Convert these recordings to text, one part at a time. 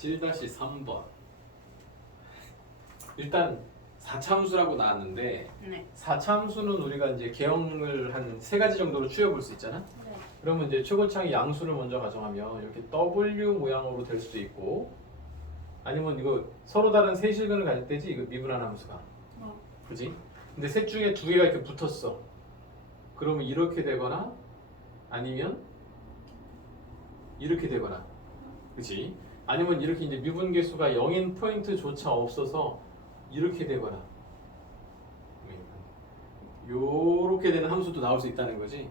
7-3번. 일단 4차함수라고 나왔는데 네. 4차함수는 우리가 이제 개형을 한 세 가지 정도로 추려볼 수 있잖아. 네. 그러면 이제 최고차의 양수를 먼저 가정하면 이렇게 W 모양으로 될 수도 있고, 아니면 이거 서로 다른 세실근을 가질 때지, 이거 미분한 함수가. 그지? 근데 셋 중에 두 개가 이렇게 붙었어. 그러면 이렇게 되거나 아니면 이렇게 되거나, 그지? 아니면 이렇게 이제 미분계수가 0인 포인트조차 없어서 이렇게 되거나, 요렇게 되는 함수도 나올 수 있다는 거지.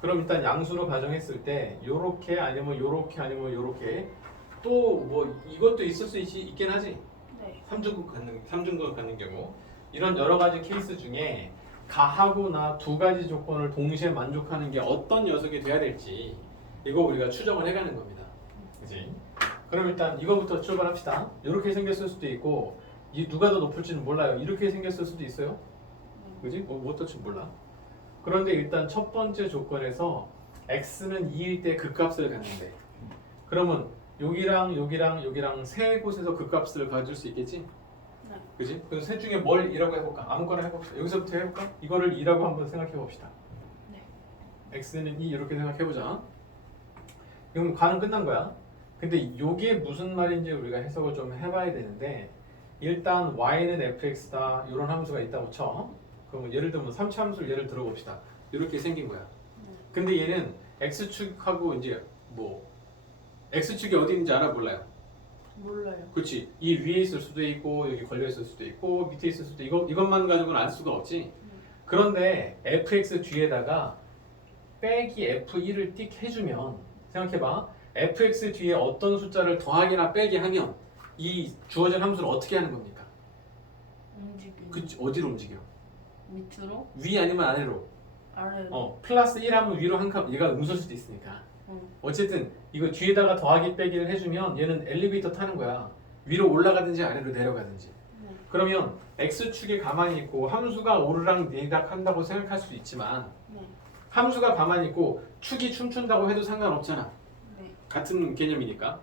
그럼 일단 양수로 가정했을 때 요렇게 아니면 요렇게 아니면 요렇게, 또 뭐 이것도 있을 수 있긴 하지. 네. 삼중극 갖는 경우 이런 여러 가지 케이스 중에 가하고 나 두 가지 조건을 동시에 만족하는 게 어떤 녀석이 돼야 될지 이거 우리가 추정을 해가는 겁니다. 그지? 그럼 일단 이거부터 출발합시다. 이렇게 생겼을 수도 있고, 이 누가 더 높을지는 몰라요. 이렇게 생겼을 수도 있어요. 그지? 뭐 어떨지 몰라. 그런데 일단 첫 번째 조건에서 x는 2일 때 극값을 갖는데, 그러면 여기랑 세 곳에서 극값을 가질 수 있겠지? 네. 그지? 그래서 셋 중에 뭘 2라고 해볼까? 아무거나 해봅시다. 여기서부터 해볼까? 이거를 2라고 한번 생각해 봅시다. 네. x는 2 이렇게 생각해보자. 그럼 가는 끝난 거야. 근데 이게 무슨 말인지 우리가 해석을 좀 해봐야 되는데, 일단 y는 fx다 이런 함수가 있다고 쳐. 그러면 예를 들면 3차 함수를 예를 들어봅시다. 이렇게 생긴 거야. 근데 얘는 x축하고 이제 뭐 x축이 어디 있는지 알아 몰라요? 몰라요. 그렇지. 이 위에 있을 수도 있고 여기 걸려 있을 수도 있고 밑에 있을 수도 있고, 이것만 가지고는 알 수가 없지. 그런데 fx 뒤에다가 빼기 f1을 띡 해주면, 생각해봐. fx 뒤에 어떤 숫자를 더하기나 빼기 하면 이 주어진 함수를 어떻게 하는 겁니까? 움직이는. 그치, 어디로 움직여? 밑으로? 위 아니면 아래로? 아래로? 플러스 1 하면 위로 한 칸, 얘가 음수일 수도 있으니까. 어쨌든 이거 뒤에다가 더하기 빼기를 해주면 얘는 엘리베이터 타는 거야. 위로 올라가든지 아래로 내려가든지. 네. 그러면 x축에 가만히 있고 함수가 오르락 내리락 한다고 생각할 수 있지만, 네. 함수가 가만히 있고 축이 춤춘다고 해도 상관없잖아. 네. 같은 개념이니까.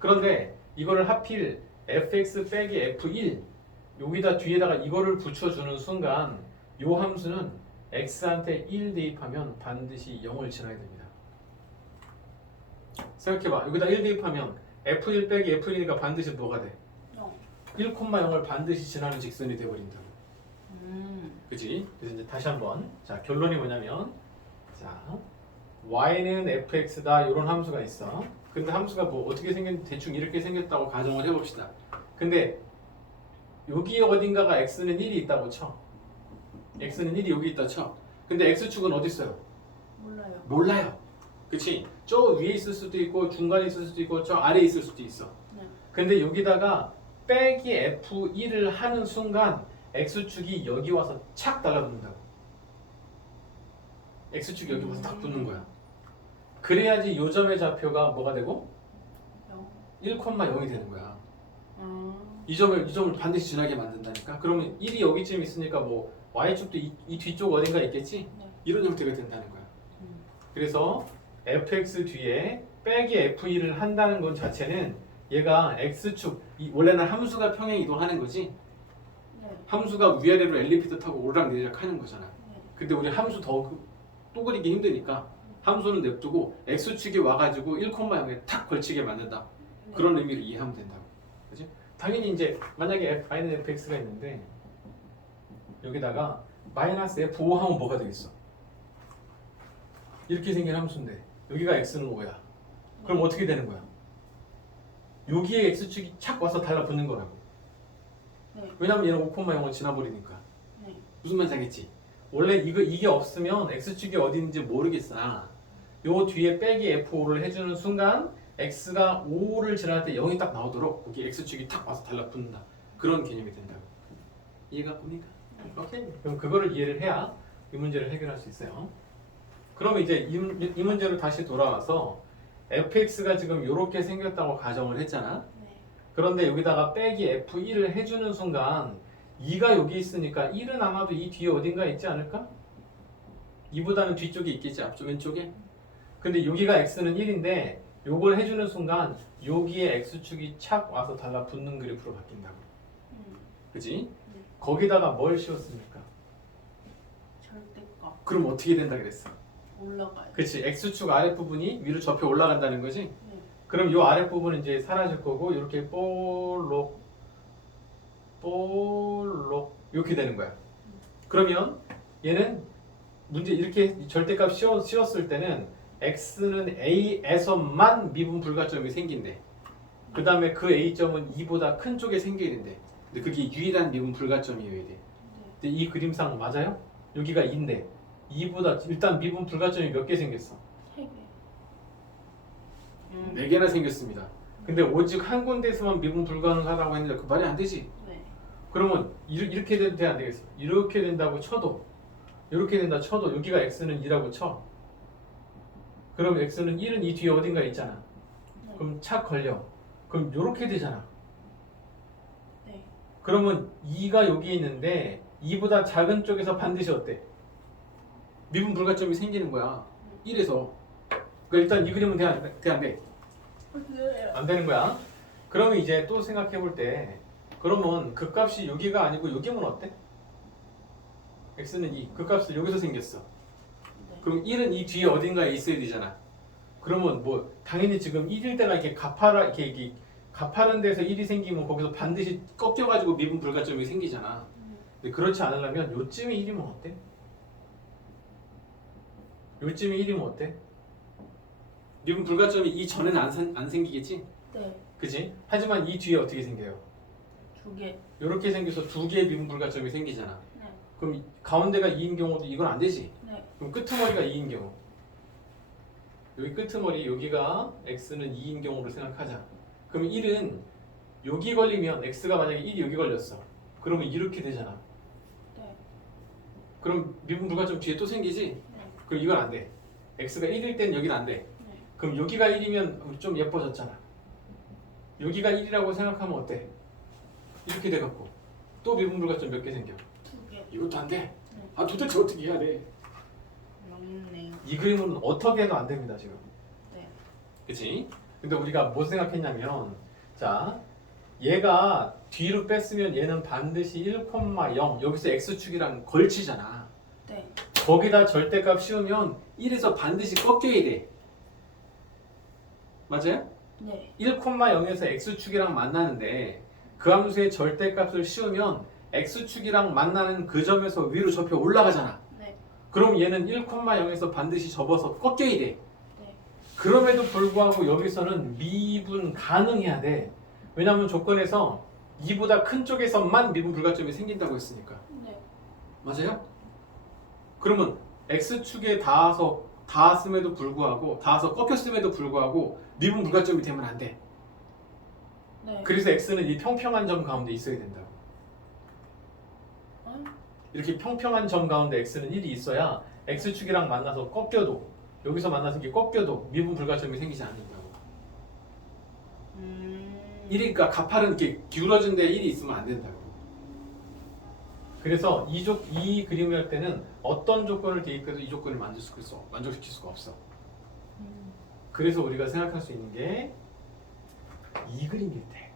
그런데 이거를 하필 fx 빼기 f1 여기다 뒤에다가 이거를 붙여주는 순간 요 함수는 x한테 1 대입하면 반드시 0을 지나야 됩니다. 생각해봐. 여기다 1 대입하면 f1 빼기 f1이니까 반드시 뭐가 돼? 1,0을 반드시 지나는 직선이 돼버린다. 그치? 그래서 이제 다시 한번, 자, 결론이 뭐냐면, 자, y는 fx다 이런 함수가 있어. 근데 함수가 뭐 어떻게 생겼는지 대충 이렇게 생겼다고 가정을 해봅시다. 근데 여기 어딘가가 x는 1이 있다고 쳐. x는 1이 여기 있다 쳐. 근데 x축은 어디 있어요? 몰라요. 몰라요. 그치? 저 위에 있을 수도 있고 중간에 있을 수도 있고 저 아래에 있을 수도 있어. 네. 근데 여기다가 빼기 f1을 하는 순간 x축이 여기 와서 착 달라붙는다고. x축이 여기 와서 딱 붙는 거야. 그래야지 요 점의 좌표가 뭐가 되고? 1,0이 되는 거야. 이 점을 반드시 지나게 만든다니까. 그러면 1이 여기쯤 있으니까 뭐 y축도 이 뒤쪽 어딘가 있겠지? 네. 이런 형태가 된다는 거야. 그래서 fx 뒤에 빼기 f1을 한다는 것 자체는 얘가 x축, 원래는 함수가 평행 이동하는 거지. 네. 함수가 위아래로 엘리베이터 타고 오르락내리락 하는 거잖아. 네. 근데 우리 함수 또 그리기 힘드니까 함수는 냅두고 x축이 와가지고 1,0에 탁 걸치게 만든다. 네. 그런 의미로 이해하면 된다고. 그치? 당연히 이제 만약에 y는 fx가 있는데 여기다가 마이너스 f5 하면 뭐가 되겠어? 이렇게 생긴 함수인데 여기가 x는 5야. 그럼 어떻게 되는 거야? 여기에 x축이 착 와서 달라붙는 거라고. 네. 왜냐면 얘는 5,0을 지나버리니까. 네. 무슨 말인지 알겠지? 원래 이게 없으면 x축이 어디 있는지 모르겠으나 요 뒤에 빼기 f5를 해주는 순간 x가 5를 지날 때 0이 딱 나오도록 거기 x축이 탁 와서 달라붙는다. 그런 개념이 된다고. 이해가 됩니까? 오케이. 그럼 그거를 이해를 해야 이 문제를 해결할 수 있어요. 그럼 이제 이 문제로 다시 돌아와서 fx가 지금 이렇게 생겼다고 가정을 했잖아. 네. 그런데 여기다가 빼기 f1을 해주는 순간 2가 여기 있으니까 1은 아마도 이 뒤에 어딘가 있지 않을까? 2보다는 뒤쪽에 있겠지, 앞쪽 왼쪽에. 근데 여기가 x는 1인데 요걸 해주는 순간 여기에 x축이 착 와서 달라붙는 그래프로 바뀐다고. 그지? 거기다가 뭘 씌웠습니까? 절대값 그럼 어떻게 된다 그랬어? 올라가요. 그치, x축 아랫부분이 위로 접혀 올라간다는 거지? 네. 그럼 요 아랫부분은 이제 사라질 거고 이렇게 볼록 이렇게 되는 거야. 그러면 얘는 문제 이렇게 절대값 씌웠을 때는 x는 a에서만 미분 불가점이 생긴대. 그 다음에 그 a점은 2보다 큰 쪽에 생겨야 된대. 근데 그게 유일한 미분 불가점이어야 돼. 근데 이 그림상 맞아요? 여기가 2인데 2보다 일단 미분 불가점이 몇 개 생겼어? 3개. 4개나 생겼습니다. 근데 오직 한 군데에서만 미분 불가능하다고 했는데 그 말이 안 되지. 네. 그러면 이렇게 돼도 돼, 안 되겠어? 이렇게 된다고 쳐도 이렇게 된다 쳐도 여기가 x는 2라고 쳐. 그럼 x는 1은 이 뒤에 어딘가에 있잖아. 네. 그럼 착 걸려. 그럼 이렇게 되잖아. 네. 그러면 2가 여기 있는데 2보다 작은 쪽에서 반드시 어때? 미분 불가점이 생기는 거야. 1에서. 그러니까 일단 이 그림은 돼, 안 돼? 네. 안 되는 거야. 그러면 이제 또 생각해 볼 때 그러면 그 값이 여기가 아니고 여기면 어때? x는 2. 그 값은 여기서 생겼어. 네. 그럼 1은 이 뒤에 어딘가에 있어야 되잖아. 그러면 뭐 당연히 지금 1일 때나 이렇게 이렇게 가파른 데서 1이 생기면 거기서 반드시 꺾여가지고 미분 불가점이 생기잖아. 근데 그렇지 않으려면 요쯤에 1이면 어때? 요쯤에 1이면 어때? 미분 불가점이 이 전에는 안 생기겠지? 네. 그지? 하지만 이 뒤에 어떻게 생겨요? 2개. 이렇게 생겨서 두 개의 미분 불가점이 생기잖아. 네. 그럼 가운데가 2인 경우도 이건 안 되지? 네. 그럼 끄트머리가 2인 경우 여기 끄트머리 여기가 x는 2인 경우로 생각하자. 그럼 1은 여기 걸리면 x가 만약에 1이 여기 걸렸어. 그러면 이렇게 되잖아. 네. 그럼 미분 불가점 뒤에 또 생기지? 네. 그럼 이건 안 돼. x가 1일 땐 여기는 안 돼. 네. 그럼 여기가 1이면 좀 예뻐졌잖아. 여기가 1이라고 생각하면 어때? 이렇게 돼갖고 또 미분 불가점 몇 개 생겨? 2개. 이것도 안 돼. 네. 아 도대체 어떻게 해야 돼? 맞네. 이 그림은 어떻게 해도 안 됩니다 지금. 네. 그치? 근데 우리가 뭐 생각했냐면 자 얘가 뒤로 뺐으면 얘는 반드시 1,0 여기서 x축이랑 걸치잖아. 네. 거기다 절대값 씌우면 1에서 반드시 꺾여야 돼. 맞아요? 네. 1,0에서 x축이랑 만나는데 그 함수의 절대값을 씌우면 x축이랑 만나는 그 점에서 위로 접혀 올라가잖아. 네. 그럼 얘는 1,0에서 반드시 접어서 꺾여야 돼. 네. 그럼에도 불구하고 여기서는 미분 가능해야 돼. 왜냐하면 조건에서 2보다 큰 쪽에서만 미분 불가점이 생긴다고 했으니까. 네. 맞아요? 그러면 x축에 닿았음에도 불구하고 닿아서 꺾였음에도 불구하고 미분 불가점이 되면 안 돼. 네. 그래서 x는 이 평평한 점 가운데 있어야 된다고. 어? 이렇게 평평한 점 가운데 x는 1이 있어야 x축이랑 만나서 꺾여도 여기서 만나서 이게 꺾여도 미분 불가점이 생기지 않는다고. 1이니까 가파른 이렇게 기울어진 데에 1이 있으면 안 된다고. 그래서 이 그림을 할 때는 어떤 조건을 대입해도 이 조건을 만족시킬 수가 없어. 그래서 우리가 생각할 수 있는 게 이 그림일 때.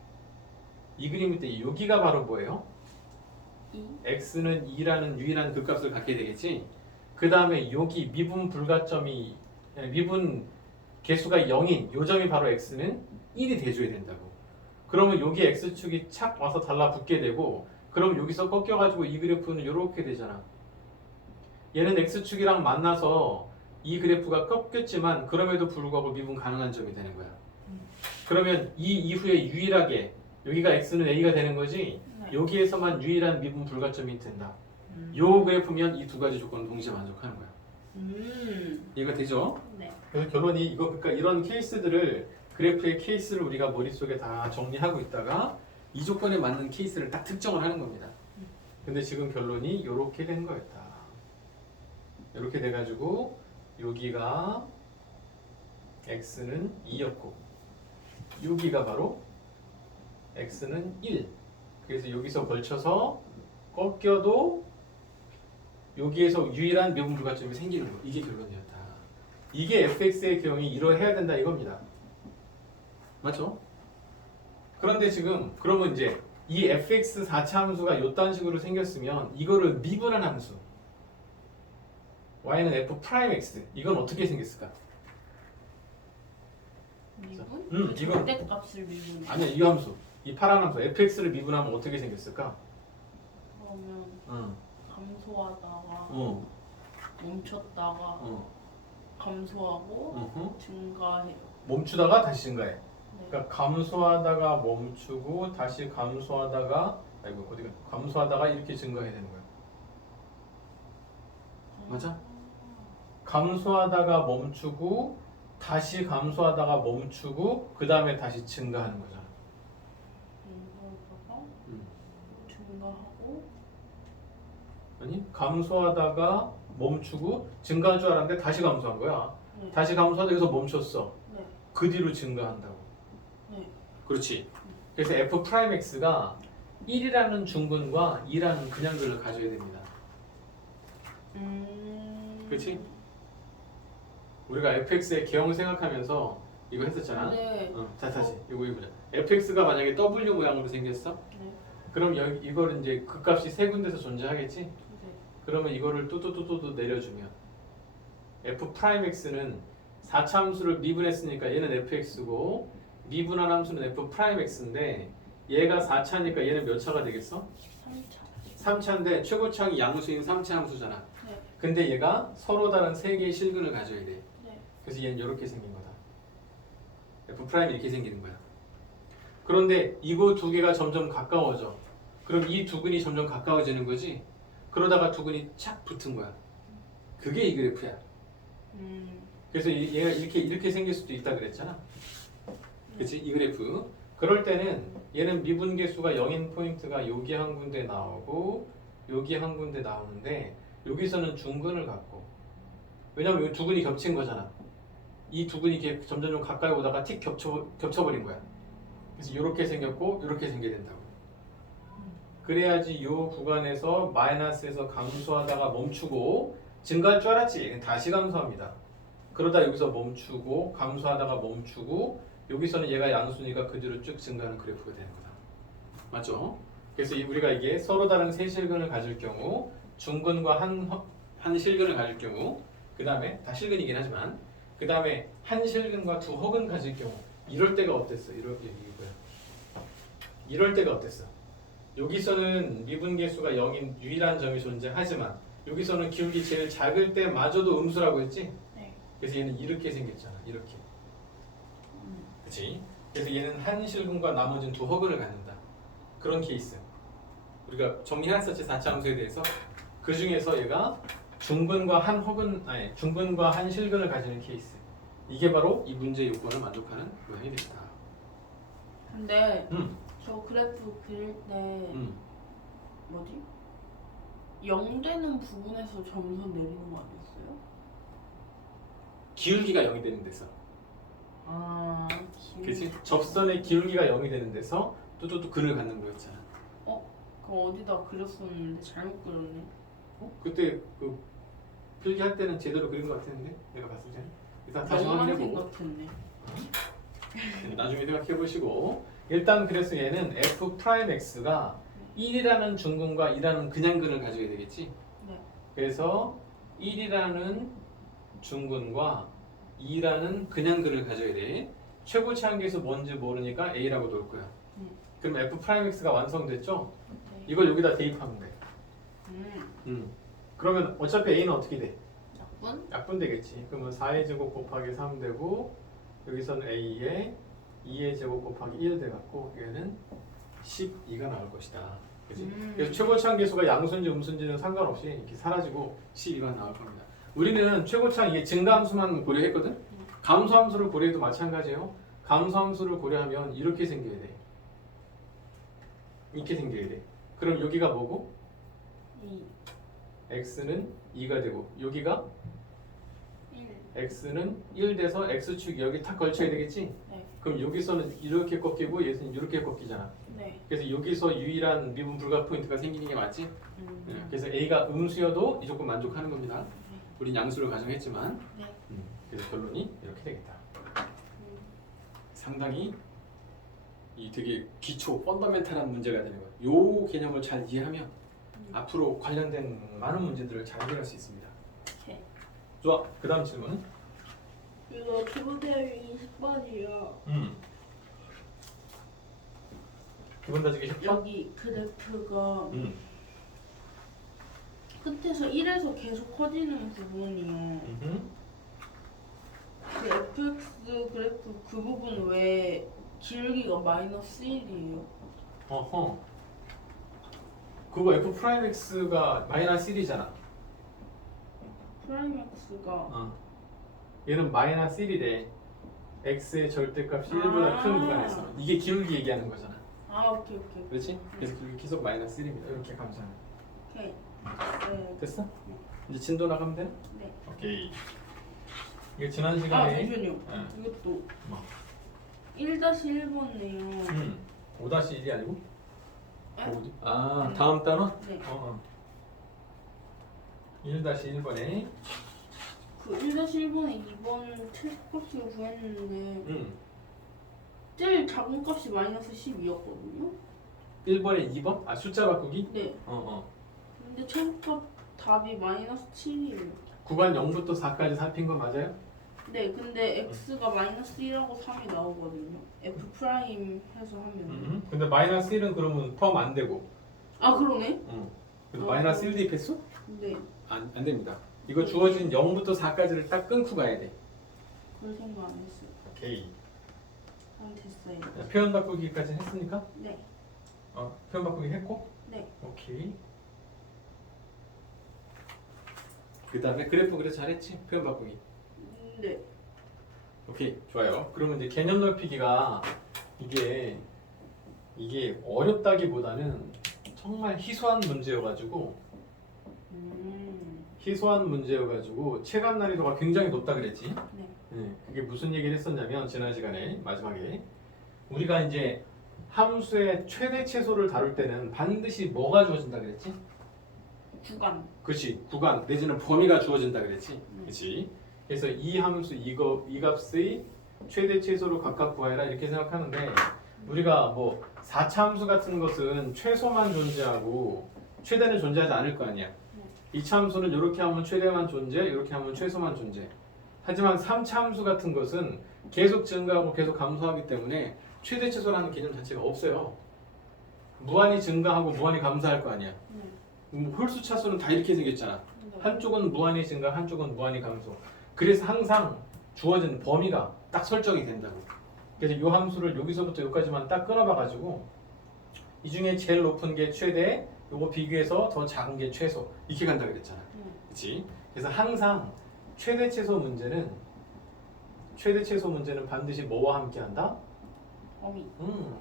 이 그림일 때 여기가 바로 뭐예요? 2. x는 2라는 유일한 극값을 갖게 되겠지. 그 다음에 여기 미분 개수가 0인 요 점이 바로 x는 1이 돼줘야 된다고. 그러면 여기 x축이 착 와서 달라붙게 되고 그럼 여기서 꺾여가지고 이 그래프는 이렇게 되잖아. 얘는 x축이랑 만나서 이 그래프가 꺾였지만 그럼에도 불구하고 미분 가능한 점이 되는 거야. 그러면 이 이후에 유일하게 여기가 x는 a가 되는 거지. 네. 여기에서만 유일한 미분 불가점이 된다. 요 그래프면 이 두 가지 조건은 동시에 만족하는 거야. 이해가 되죠? 네. 그래서 결론이 이거 그러니까 이런 케이스들을 그래프의 케이스를 우리가 머릿속에 다 정리하고 있다가 이 조건에 맞는 케이스를 딱 특정을 하는 겁니다. 근데 지금 결론이 이렇게 된 거였다. 이렇게 돼가지고 여기가 x는 2였고 여기가 바로 x는 1. 그래서 여기서 걸쳐서 꺾여도 여기에서 유일한 미분 불가점이 생기는 거. 이게 결론이었다. 이게 fx의 경우에 이러해야 된다 이겁니다. 맞죠? 그런데 지금 그러면 이제 이 fx 4차 함수가 요딴 식으로 생겼으면 이거를 미분한 함수 y는 f 프라임 x 이건 어떻게 생겼을까? 미분? 이건 절대값을 미분해. 아니야 이 함수 이 파란 함수 fx를 미분하면 어떻게 생겼을까? 그러면 감소하다가 어. 멈췄다가 어. 감소하고 어허. 증가해요. 멈추다가 다시 증가해. 네. 그러니까 감소하다가 멈추고 다시 감소하다가 아이고 어디가 감소하다가 이렇게 증가해야 되는 거야. 맞아? 감소하다가 멈추고 다시 감소하다가 멈추고 그 다음에 다시 증가하는 거잖아. 감소하다가 음. 증가하고 아니 감소하다가 멈추고 증가할 줄 알았는데 다시 감소한 거야. 네. 다시 감소하다 여기서 멈췄어. 네. 그 뒤로 증가한다고. 네. 그렇지. 그래서 f 프라임 x가 1이라는 중근과 2라는 그냥들을 가져야 됩니다. 그렇지? 우리가 fx의 개형 생각하면서 이거 했었잖아. 네. 자 다시 이거 보자. fx가 만약에 w 모양으로 생겼어? 네. 그럼 여기 이거를 이제 그 값이 세 군데서 존재하겠지? 네. 그러면 이거를 뚜뚜뚜뚜 내려주면 f 프라임 x는 4차 함수를 미분했으니까 얘는 fx고 미분한 함수는 f 프라임 x인데 얘가 4차니까 얘는 몇 차가 되겠어? 3차. 3차인데 최고차항이 양수인 3차 함수잖아. 네. 근데 얘가 서로 다른 세 개의 실근을 가져야 돼. 네. 그래서 얘는 이렇게 생긴 거다. f 프라임 이렇게 생기는 거야. 그런데 이거 두 개가 점점 가까워져. 그럼 이 두 근이 점점 가까워지는 거지. 그러다가 두 근이 착 붙은 거야. 그게 이 그래프야. 그래서 얘가 이렇게 생길 수도 있다 그랬잖아. 그렇지? 이 그래프. 그럴 때는 얘는 미분계수가 0인 포인트가 여기 한 군데 나오고 여기 한 군데 나오는데 여기서는 중근을 갖고 왜냐면 여기 두 근이 겹친 거잖아. 이 두 근이 이렇게 점점 좀 가까이 오다가 틱 겹쳐버린 거야. 그래서 이렇게 생겼고 이렇게 생겨야 된다고. 그래야지 이 구간에서 마이너스에서 감소하다가 멈추고 증가할 줄 알았지. 다시 감소합니다. 그러다 여기서 멈추고 감소하다가 멈추고 여기서는 얘가 양수니까 그 뒤로 쭉 증가하는 그래프가 되는 거다. 맞죠? 그래서 우리가 이게 서로 다른 세 실근을 가질 경우 중근과 한 실근을 가질 경우 그 다음에 다 실근이긴 하지만 그 다음에 한 실근과 두 허근 가질 경우 이럴 때가 어땠어? 이럴 때가 어땠어? 여기서는 미분계수가 0인 유일한 점이 존재하지만 여기서는 기울기 제일 작을 때마저도 음수라고 했지? 네. 그래서 얘는 이렇게 생겼잖아. 이렇게. 그치? 그래서 얘는 한 실근과 나머지는 두 허근을 갖는다. 그런 케이스. 우리가 정리했었지 4차 함수에 대해서. 그 중에서 얘가 중근과 한 실근을 가지는 케이스. 이게 바로 이 문제의 요건을 만족하는 모양이 됩니다. 근데 저 그래프 그릴 때 뭐지? 0 되는 부분에서 점수 내리는 거 아니었어요? 기울기가 0이 되는 데서. 아, 그치? 접선의 기울기가 0이 되는 데서 또 근을 갖는 거였잖아. 그거 어디다 그렸었는데 잘못 그렸네. 그때 그 필기할 때는 제대로 그린 것 같았는데 내가 봤을 때는. 일단 다시 너무만 확인해보고 생각했네. 나중에 생각해보시고 일단 그래서 얘는 f 프라임 x가 1이라는 중근과 2라는 그냥 근을 가지게 되겠지. 네. 그래서 1이라는 중근과 2라는 그냥 근을 가져야 돼. 최고 차항계수 뭔지 모르니까 a라고 놓을 거야. 그럼 f 프라임 x가 완성됐죠? 네. 이걸 여기다 대입하면 돼. 그러면 어차피 a는 어떻게 돼? 약분? 약분 되겠지. 그러면 4의 제곱 곱하기 3 되고 여기서는 a에 2의 제곱 곱하기 1 돼갖고 얘는 12가 나올 것이다. 그치? 그래서 최고차항 계수가 양수인지 음수인지는 상관없이 이렇게 사라지고 12가 나올 겁니다. 우리는 최고차항 이게 증가함수만 고려했거든. 감소함수를 고려해도 마찬가지예요. 감소함수를 고려하면 이렇게 생겨야 돼. 이렇게 생겨야 돼. 그럼 여기가 뭐고? 2, x는 2가 되고 여기가 1. x는 1 돼서 x축이 여기 탁 걸쳐야 되겠지? 네. 그럼 여기서는 이렇게 꺾이고 얘는 이렇게 꺾이잖아. 네. 그래서 여기서 유일한 미분 불가 포인트가 생기는 게 맞지? 그래서 a가 음수여도 이 조건 만족하는 겁니다. 우린 양수를 가정했지만 네. 그래서 결론이 이렇게 되겠다. 상당히 이 되게 기초 펀더멘탈한 문제가 되는 거예요. 요 개념을 잘 이해하면 앞으로 관련된 많은 문제들을 잘 해결할 수 있습니다. 오케이. 좋아. 그 다음 질문. 이거 기본 대비 20번이요. 기본 다지기 10번? 여기 그래프가 음. 끝에서 1에서 계속 커지는 부분이요. 그 fx 그래프 그 부분 왜 기울기가 마이너스 1이에요? 어허. 그거 f 프라임 x가 마이너스 1이잖아. 프라임 x가 얘는 마이너스 1이래. x의 절대값이 1보다 큰 구간에서. 이게 기울기 얘기하는 거잖아. 아 오케이 오케이. 그렇지? 그래서 기울기 계속 마이너스 1입니다. 이렇게 감사합니다. 오케이. 네. 됐어? 이제 진도 나가면 돼? 네. 오케이. 이게 지난 아 시간에 잠시만요. 이것도 1-1번이에요. 5-1이 아니고? 에? 어디? 아, 다음 단원? 네. 1-1번에 그 1-1번에 2번 최소값을 구했는데 제일 작은 값이 마이너스 12였거든요. 1번에 2번? 아, 숫자 바꾸기? 네. 근데 최소값 답이 마이너스 7이에요. 구간 0부터 4까지 살핀 거 맞아요? 네, 근데 x가 마이너스 1하고 3이 나오거든요. f 프라임 해서 하면. 근데 마이너스 1은 그러면 포함 안 되고. 아 그러네? 근데 마이너스 1 대입했어? 네, 안 됩니다. 이거 주어진 0부터 4까지를 딱 끊고 가야 돼. 그걸 생각 안 했어요. 오케이. 됐어요. 자, 표현 바꾸기까지 했으니까? 네, 표현 바꾸기 했고? 네. 오케이. 그 다음에 그래프 그래서 잘했지? 표현 바꾸기. 네. 오케이, 좋아요. 그러면 이제 개념 넓히기가 이게 어렵다기보다는 정말 희소한 문제여가지고 체감 난이도가 굉장히 높다 그랬지. 네. 그게 무슨 얘기를 했었냐면 지난 시간에 마지막에 우리가 이제 함수의 최대 최소를 다룰 때는 반드시 뭐가 주어진다 그랬지? 구간. 그렇지. 구간 내지는 범위가 주어진다 그랬지. 그렇지. 그래서 이 함수 이 값의 최대 최소를 각각 구하라 이렇게 생각하는데 우리가 뭐 4차 함수 같은 것은 최소만 존재하고 최대는 존재하지 않을 거 아니야. 2차 함수는 이렇게 하면 최대만 존재, 이렇게 하면 최소만 존재. 하지만 3차 함수 같은 것은 계속 증가하고 계속 감소하기 때문에 최대 최소라는 개념 자체가 없어요. 무한히 증가하고 무한히 감소할 거 아니야. 홀수 차수는 다 이렇게 생겼잖아. 한쪽은 무한히 증가, 한쪽은 무한히 감소. 그래서 항상 주어진 범위가 딱 설정이 된다고. 그래서 이 함수를 여기서부터 여기까지만 딱 끊어봐가지고 이 중에 제일 높은 게 최대, 요거 비교해서 더 작은 게 최소 이렇게 간다 그랬잖아. 그렇지? 그래서 항상 최대 최소 문제는 반드시 뭐와 함께한다? 범위.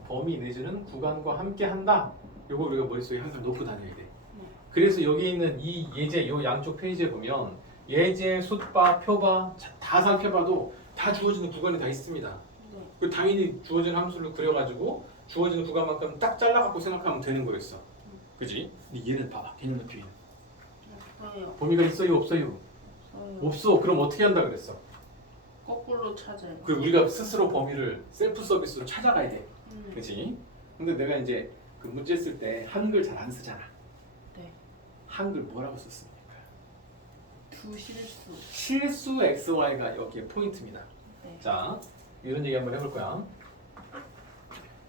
범위 내지는 구간과 함께한다. 요거 우리가 머릿속에 항상 놓고 다녀야 돼. 그래서 여기 있는 이 예제 요 양쪽 페이지에 보면 예제, 숫바, 표바 다 살펴봐도 다 주어지는 구간이 다 있습니다. 그 당연히 주어진 함수를 그려가지고 주어진 구간만큼 딱 잘라갖고 생각하면 되는 거였어. 그지? 근데 얘는 봐봐. 개념 높이는 없어요. 범위가 있어요? 없어요? 없어. 그럼 어떻게 한다 그랬어? 거꾸로 찾아요. 그 우리가 스스로 범위를 셀프 서비스로 찾아가야 돼. 그지? 근데 내가 이제 그 문제 쓸 때 한글 잘 안 쓰잖아. 네. 한글 뭐라고 썼습니까? 두 실수. 실수 XY가 여기에 포인트입니다. 네. 자, 이런 얘기 한번 해볼 거야.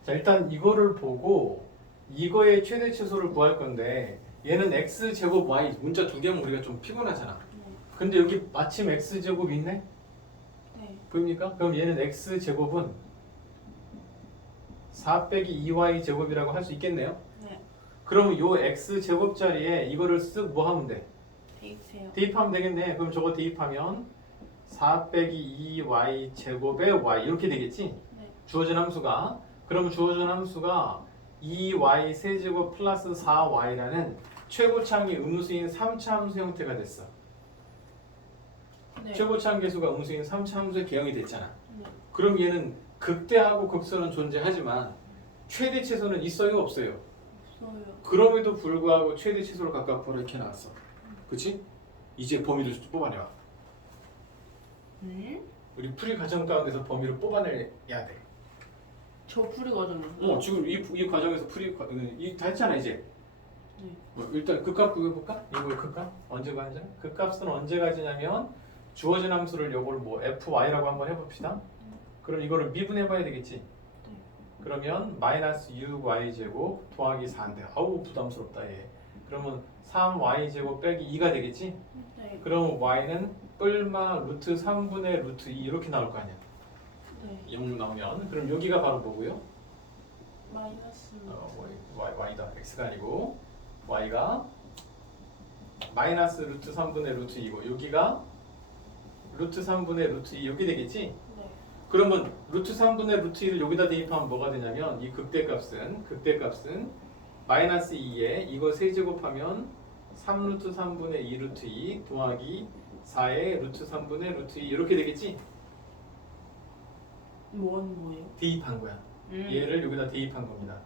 자, 일단 이거를 보고 이거의 최대 최소를 구할 건데 얘는 X 제곱 Y 문자 두 개면 우리가 좀 피곤하잖아. 근데 여기 마침 X 제곱이 있네? 네. 보입니까? 그럼 얘는 X 제곱은 4 빼기 2Y 제곱이라고 할 수 있겠네요? 네. 그러면 요 X 제곱 자리에 이거를 쓱 뭐 하면 돼? 대입해요. 대입하면 되겠네. 그럼 저거 대입하면 4 빼기 2y 제곱의 y 이렇게 되겠지? 네. 주어진 함수가. 그러면 주어진 함수가 2y 세제곱 플러스 4y라는 최고차항의 음수인 3차 함수 형태가 됐어. 네. 최고차항 계수가 음수인 3차 함수의 개형이 됐잖아. 네. 그럼 얘는 극대하고 극소는 존재하지만 최대 최소는 있어요? 없어요? 없어요. 그럼에도 불구하고 최대 최소를 각각 보라 이렇게 나왔어. 그치? 이제 범위를 뽑아내와. 우리 풀이 과정 가운데서 범위를 뽑아내야 돼. 저 풀이 과정이요. 지금 이 과정에서 이다 했잖아 이제. 네. 일단 극값 구해볼까? 이거 극값 언제 가냐? 극값은 언제 가지냐면 주어진 함수를 요걸 뭐 fy라고 한번 해봅시다. 그럼 이거를 미분해봐야 되겠지. 그러면 마이너스 6y제곱 더하기 4인데 아우 부담스럽다 얘. 그러면 3y제곱 빼기 2가 되겠지? 네. 그럼 y는 뿔마 루트 3분의 루트 2 이렇게 나올 거 아니야. 네. 0 나오면 그럼 여기가 바로 뭐고요? 마이너스. y다. x가 아니고 y가 마이너스 루트 3분의 루트 2고 여기가 루트 3분의 루트 2 여기 되겠지? 네. 그러면 루트 3분의 루트 2를 여기다 대입하면 뭐가 되냐면 이 극대값은 마이너스 2에 이거 세제곱하면 3루트 3분의 2 루트 2 더하기 4의 루트 3분의 루트 2 이렇게 되겠지? 뭐예요? 대입한 거야. 얘를 여기다 대입한 겁니다.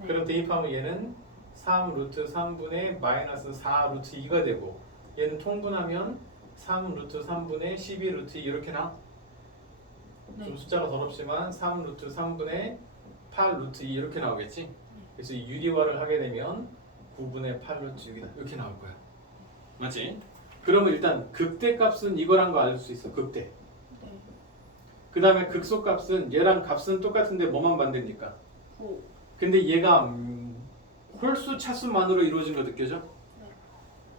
네. 그럼 대입하면 얘는 3 루트 3분의 마이너스 4 루트 2가 되고 얘는 통분하면 3 루트 3분의 12 루트 2 이렇게 나. 네. 좀 숫자가 더럽지만 3 루트 3분의 8 루트 2 이렇게 나오겠지? 그래서 이 유리화를 하게 되면 9분의 8 루트 6이다 이렇게 나올 거야. 맞지? 그러면 일단 극대값은 이거란 거 알 수 있어. 극대. 네. 그 다음에 극소값은 얘랑 값은 똑같은데 뭐만 반대입니까? 9. 근데 얘가 홀수 차수만으로 이루어진 거 느껴져? 네.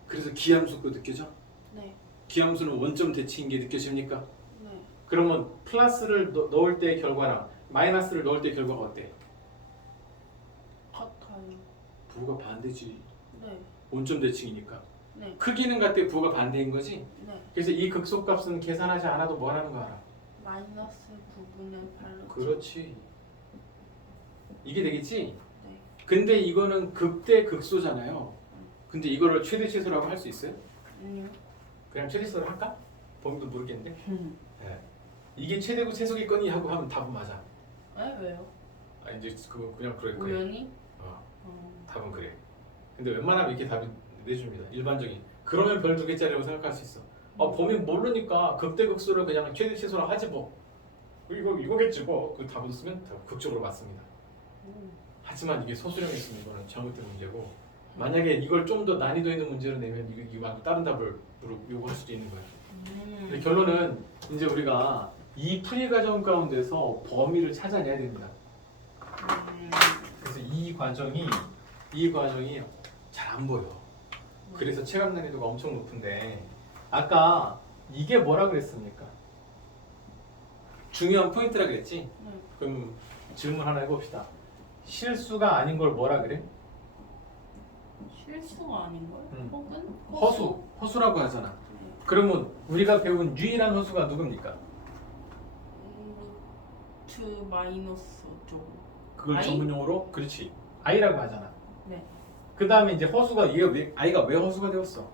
그래서 기함수가 느껴져? 네. 기함수는 원점 대칭인 게 느껴집니까? 네. 그러면 플러스를 넣을 때의 결과랑 마이너스를 넣을 때의 결과가 어때? 같아요. 부호가 반대지. 네. 원점 대칭이니까. 네. 크기는 같대 부호가 반대인 거지. 네. 그래서 이 극소값은 계산하지 않아도 뭐라는 거 알아? 마이너스 9분의 8. 그렇지. 이게 되겠지? 네. 근데 이거는 극대 극소잖아요. 근데 이거를 최대 최소라고 할 수 있어요? 아니요. 그냥 최대 최소를 할까? 범위도 모르겠는데. 네. 이게 최대고 최소겠거니 하고 하면 답은 맞아. 네? 왜요? 이제 그냥 그래. 우연히? 답은 그래. 근데 웬만하면 이렇게 답이 내줍니다. 일반적인. 그러면 별 2개짜리라고 생각할 수 있어. 범위 모르니까 극대극소를 그냥 최대 최소라 하지 뭐. 이거겠지 뭐. 그 답을 쓰면 극적으로 맞습니다. 하지만 이게 소수령에 있으면 이거는 잘못된 문제고 만약에 이걸 좀 더 난이도 있는 문제로 내면 이거 다른 답을 요구할 수도 있는 거예요. 근데 결론은 이제 우리가 이 풀이 과정 가운데서 범위를 찾아내야 됩니다. 그래서 이 과정이 잘 안 보여. 그래서 체감 난이도가 엄청 높은데 아까 이게 뭐라 그랬습니까? 중요한 포인트라 그랬지? 그럼 질문 하나 해봅시다. 실수가 아닌 걸 뭐라 그래? 실수가 아닌 걸? 혹은 허수라고 하잖아. 그러면 우리가 배운 유일한 허수가 누굽니까? 루트 마이너스 어쩌고. 그걸 I? 전문용어로 그렇지 i라고 하잖아. 네. 그 다음에 이제 허수가 i가 왜 허수가 되었어?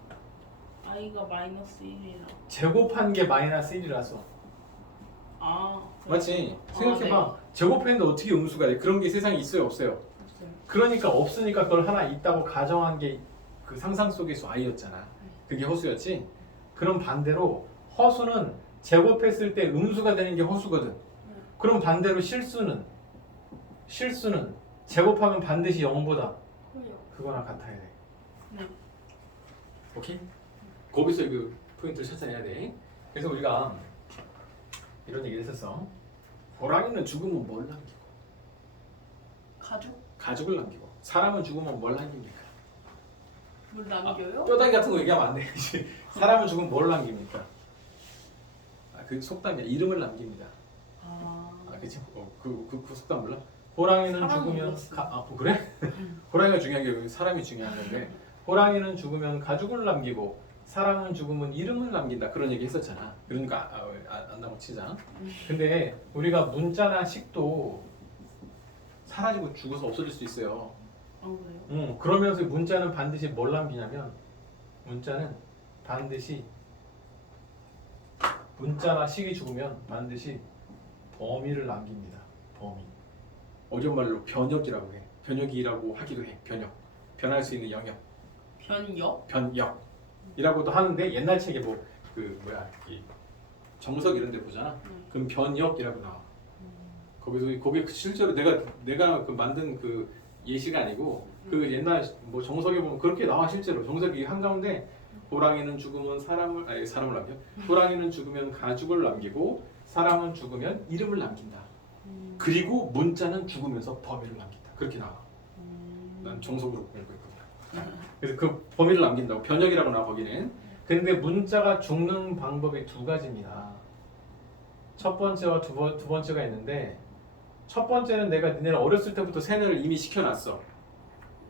i가 마이너스 1이라. 제곱한 게 마이너스 1이라서. 맞지? 생각해봐. 네. 제곱했는데 어떻게 음수가 돼? 그런 게 세상에 있어요 없어요? 없어요. 그러니까 없으니까 그걸 하나 있다고 가정한 게 그 상상 속의 수 i였잖아. 그게 허수였지? 그럼 반대로 허수는 제곱했을 때 음수가 되는 게 허수거든. 그럼 반대로 실수는 제곱하면 반드시 0보다 그거랑 같아야 돼. 네. 오케이? 거기서 그 포인트를 찾아내야 돼. 그래서 우리가 이런 얘기를 했었어. 호랑이는 죽으면 뭘 남기고? 가죽을 남기고. 사람은 죽으면 뭘 남깁니까? 물 남겨요? 뼈다귀 같은 거 얘기하면 안 돼. 사람은 죽으면 뭘 남깁니까? 그 속담이야. 이름을 남깁니다. 그치? 그 속담 몰라? 호랑이는 죽으면 그래? 호랑이가 중요한 게 사람이 중요한 건데 호랑이는 죽으면 가죽을 남기고 사람은 죽으면 이름을 남긴다 그런 얘기 했었잖아. 그러니까 안 나고 치자. 근데 우리가 문자나 식도 사라지고 죽어서 없어질 수 있어요. 그래요? 그러면서 문자는 반드시 뭘 남기냐면 문자는 반드시 문자나 식이 죽으면 반드시 범위를 남깁니다. 범위. 어려운 말로 변역이라고 해. 변역이라고 하기도 해. 변할 수 있는 영역. 변역이라고도 하는데 옛날 책에 이 정석 이런 데 보잖아. 그럼 변역이라고 나와. 거기 실제로 내가 그 만든 그 예시가 아니고 그 옛날 뭐 정석에 보면 그렇게 나와 실제로 정석이 한가운데 호랑이는 죽으면 사람을 남겨. 호랑이는 죽으면 가죽을 남기고 사람은 죽으면 이름을 남긴다. 그리고 문자는 죽으면서 범위를 남긴다. 그렇게 나와. 난 정석으로 공부 했거든. 그래서 그 범위를 남긴다고 변형이라고 나와 거기는. 근데 문자가 죽는 방법이 두 가지입니다. 첫 번째와 두 번째가 있는데 첫 번째는 내가 니네를 어렸을 때부터 세뇌를 이미 시켜놨어.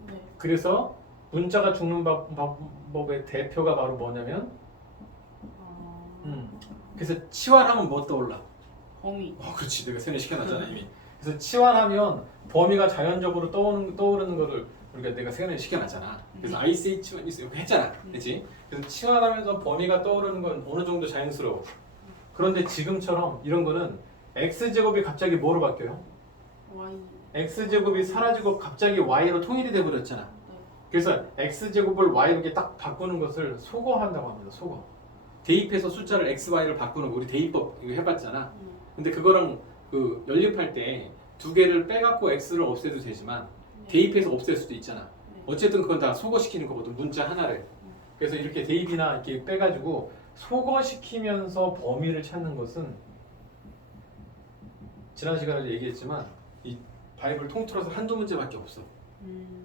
네. 그래서 문자가 죽는 방법의 대표가 바로 뭐냐면 그래서 치환하면 뭐 떠올라? 범위. 그렇지. 내가 세뇌 시켜놨잖아 이미. 그래서 치환하면 범위가 자연적으로 떠오르는 거를 우리가 내가 세뇌 시켜놨잖아. 그래서 ICH 치환 이렇게 했잖아. 그렇지? 그래서 치환하면서 범위가 떠오르는 건 어느 정도 자연스러워. 그런데 지금처럼 이런 거는 x제곱이 갑자기 뭐로 바뀌어요? Y. x제곱이 사라지고 갑자기 y로 통일이 돼버렸잖아. 네. 그래서 x제곱을 y로 이렇게 딱 바꾸는 것을 소거한다고 합니다. 소거. 대입해서 숫자를 x, y를 바꾸는 거 우리 대입법 이거 해봤잖아. 근데 그거랑 그 연립할 때 두 개를 빼갖고 x를 없애도 되지만 대입해서 없앨 수도 있잖아. 어쨌든 그건 다 소거시키는 거거든. 문자 하나를. 그래서 이렇게 대입이나 이렇게 빼가지고 소거시키면서 범위를 찾는 것은 지난 시간에 얘기했지만 이 바이블 통틀어서 한두 문제밖에 없어.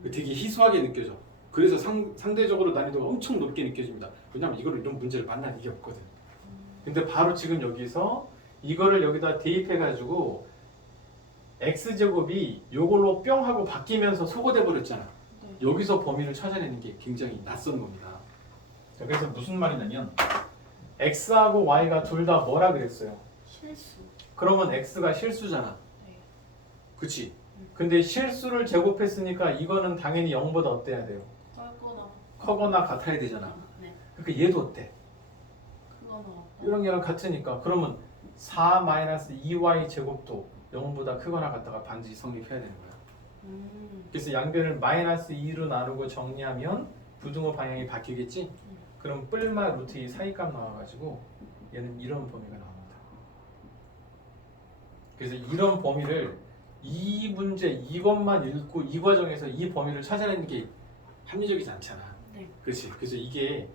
되게 희소하게 느껴져. 그래서 상대적으로 난이도가 엄청 높게 느껴집니다. 왜냐면 이런 문제를 만날 일이 없거든. 근데 바로 지금 여기서 이거를 여기다 대입해가지고 x제곱이 요걸로 뿅 하고 바뀌면서 소거돼 버렸잖아. 네. 여기서 범위를 찾아내는 게 굉장히 낯선 겁니다. 자, 그래서 무슨 말이냐면 x하고 y가 둘 다 뭐라 그랬어요? 실수. 그러면 x가 실수잖아. 네. 그치? 근데 실수를 제곱했으니까 이거는 당연히 0보다 어때야 돼요? 짧거나. 커거나 같아야 되잖아. 네. 그러니까 얘도 어때? 크거나 같다. 이런 게랑 같으니까 그러면 4-2y 제곱도 0보다 크거나 같다가 반드시 성립해야 되는 거야. 그래서 양변을 -2로 나누고 정리하면 부등호 방향이 바뀌겠지? 그럼 뿔마 루트 2 사이값 나와가지고 얘는 이런 범위가 나옵니다. 그래서 이런 범위를 이 문제 이것만 읽고 이 과정에서 이 범위를 찾아내는 게 합리적이지 않잖아. 네. 그렇지. 그래서 이게